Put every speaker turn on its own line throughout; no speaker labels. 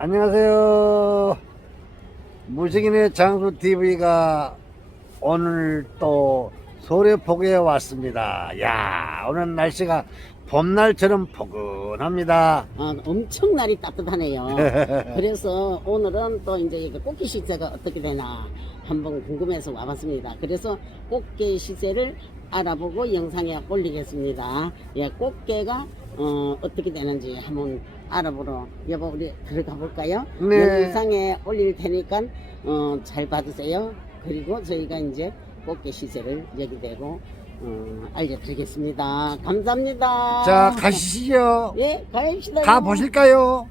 안녕하세요. 무식인의 장수TV가 오늘 또 소래포구에 왔습니다. 야, 오늘 날씨가 봄날처럼 포근합니다.
엄청 날이 따뜻하네요. 그래서 오늘은 또 이제 꽃게 시세가 어떻게 되나 한번 궁금해서 와봤습니다. 그래서 꽃게 시세를 알아보고 영상에 올리겠습니다. 예, 꽃게가 어떻게 되는지 한번 알아보러 여보 우리 들어가 볼까요?
네.
영상에 올릴 테니까 잘 봐주세요. 그리고 저희가 이제 꽃게 시세를 여기 대고 알려드리겠습니다. 감사합니다.
자, 가시죠.
예, 가봅시다.
가 보실까요?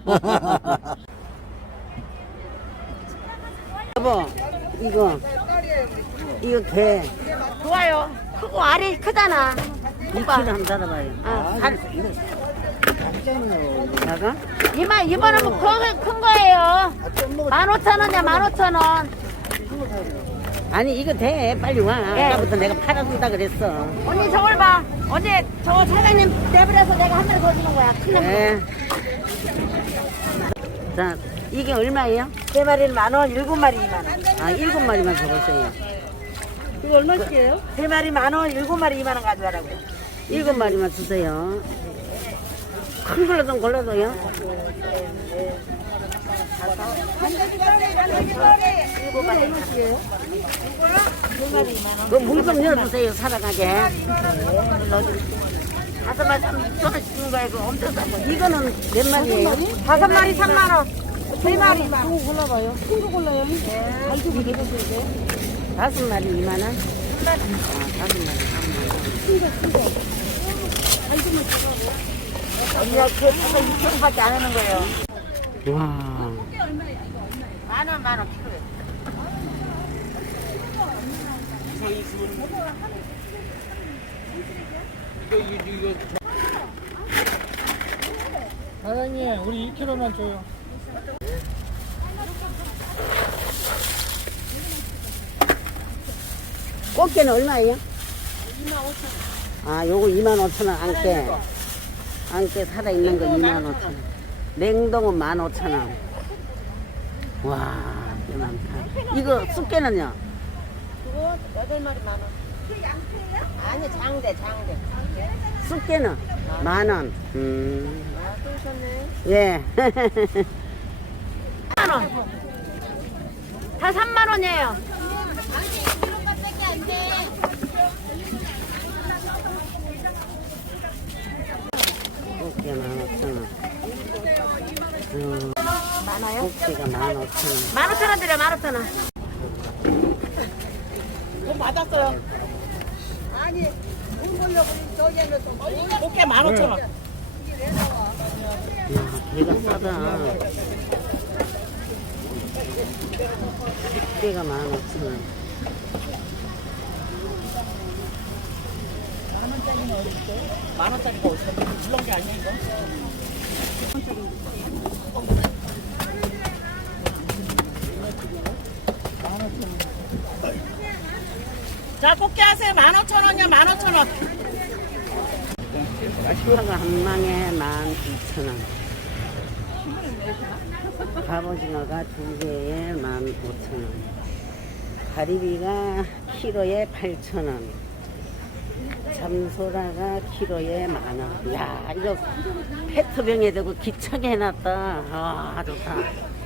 여보, 이거 개
좋아요. 크고 알이 크잖아.
2kg 한번 달아봐요.
살.
나가?
이번은 뭐 큰 거예요. 15,000원이야, 15,000원.
아니 이거 돼 빨리 와.
예.
아까부터 내가 팔아준다 그랬어.
언니 저걸 봐. 언니 저 사장님 내버려서 내가 한 마리 더 주는 거야. 큰 거.
네. 자, 이게 얼마예요?
세 마리는 10,000원, 7마리 2만원.
아, 7마리만 줘보세요.
이거 얼마씩이에요? 세 마리 10,000원, 7마리 2만원 가져가라고.
7마리만 주세요. 큰 걸로 좀 골라줘요. 그 물 좀 넣어주세요, 살아가게.
다섯 마리 3,000원 주는 거야. 이거 엄청 싼 거.
이거는 몇 마리예요?
5마리 3만원. 세 마리.
골라봐요. 큰 거 골라요. 알고 계세요. 5마리 2만원? 아, 5마리 3만원.
언니가 그 2,000원밖에 안 하는 거예요.
와.
10,000원 필요해.
사장님 우리 2kg만 줘요.
꽃게는 얼마예요? 25,000원. 아, 요거 25,000원 안깨. 안깨 살아있는 거 25,000원. 냉동은 15,000원. 와, 꽤 많다. 이거 쑥깨는요?
그거 8마리 10,000원. 그 양태예요? 아니 장대.
쑥깨는 10,000원.
아, 또 오셨네.
예.
3만원. 다 3만원이에요.
꽃게 15,000원.
많아요?
꽃게가 15,000원.
15,000원 드려, 15,000원. 돈 받았어요. 아니, 돈 벌려고 저기에는 꽃게 15,000원.
개가 싸다. 꽃게가 15,000원.
만원짜리가 어딨어? 물렁게 아니야 이거?
자, 꽃게 하세요. 15,000원이요, 15,000원.
사과 한 망에 12,000원. 갑오징어가 2개에 15,000원. 가리비가 키로에 8,000원. 참소라가 키로에 10,000원. 야, 이거 페트병에 대고 기차게 해놨다. 아, 좋다.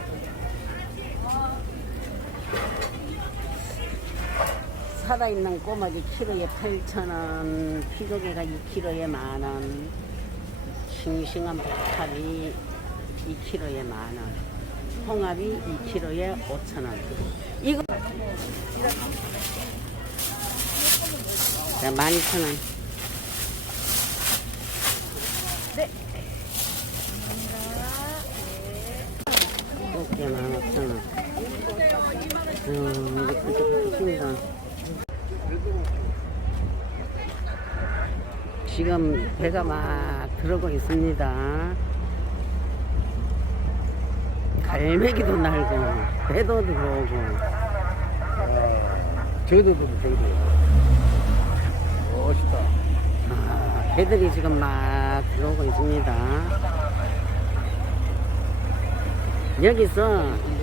살아있는 꼬막이 키로에 8,000원, 피조개가 2kg에 10,000원, 싱싱한 복합이 2kg에 10,000원, 홍합이 2kg에 5,000원. 이거 자, 12,000원.
네.
꽃게 15,000원. 이거 좋습니다. 지금 배가 막 들어오고 있습니다. 갈매기도 날고 배도 들어오고.
저기도. 멋있다.
아, 배들이 지금 막 들어오고 있습니다. 여기서